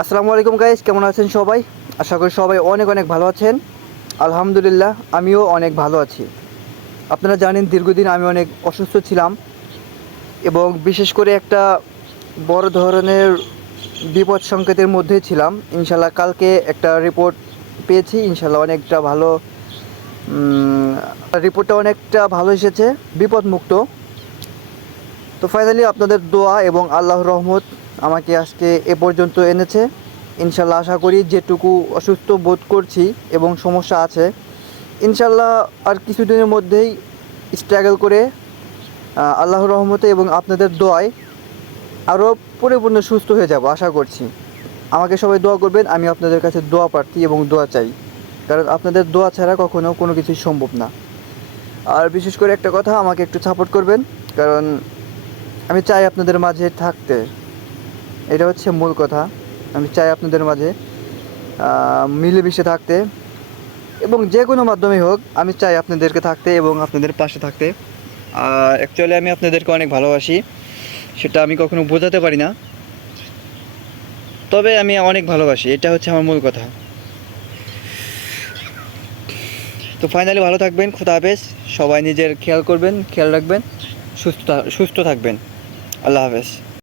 আসসালামু আলাইকুম গাইস কেমন আছেন সবাই? আশা করি সবাই অনেক অনেক ভালো আছেন। আলহামদুলিল্লাহ, আমিও অনেক ভালো আছি। আপনারা জানেন দীর্ঘদিন আমি অনেক অসুস্থ ছিলাম এবং বিশেষ করে একটা বড় ধরনের বিপদ সংকেতের মধ্যে ছিলাম। ইনশাল্লাহ কালকে একটা রিপোর্ট পেয়েছি ইনশাল্লাহ অনেকটা ভালো রিপোর্টটা অনেকটা ভালো এসেছে, বিপদমুক্ত। তো ফাইনালি আপনাদের দোয়া এবং আল্লাহর রহমত আমাকে আজকে এ পর্যন্ত এনেছে। ইনশাল্লাহ আশা করি যেটুকু অসুস্থ বোধ করছি এবং সমস্যা আছে, ইনশাল্লাহ আর কিছুদিনের মধ্যেই স্ট্রাগল করে আল্লাহর রহমতে এবং আপনাদের দোয়ায় আরও পরিপূর্ণ সুস্থ হয়ে যাব আশা করছি। আমাকে সবাই দোয়া করবেন, আমি আপনাদের কাছে দোয়া প্রার্থী এবং দোয়া চাই, কারণ আপনাদের দোয়া ছাড়া কখনো কোনো কিছুই সম্ভব না। আর বিশেষ করে একটা কথা, আমাকে একটু সাপোর্ট করবেন, কারণ আমি চাই আপনাদের মাঝে থাকতে। এটা হচ্ছে মূল কথা। আমি চাই আপনাদের মাঝে মিলেমিশে থাকতে এবং যে কোনো মাধ্যমে হোক, আমি চাই আপনাদেরকে থাকতে এবং আপনাদের পাশে থাকতে। আর অ্যাকচুয়ালি আমি আপনাদেরকে অনেক ভালোবাসি, সেটা আমি কখনো বোঝাতে পারি না। তবে আমি অনেক ভালোবাসি, এটা হচ্ছে আমার মূল কথা। তো ফাইনালি ভালো থাকবেন, খুদা হাফেজ। সবাই নিজের খেয়াল করবেন, খেয়াল রাখবেন, সুস্থ সুস্থ থাকবেন। আল্লাহ হাফেজ।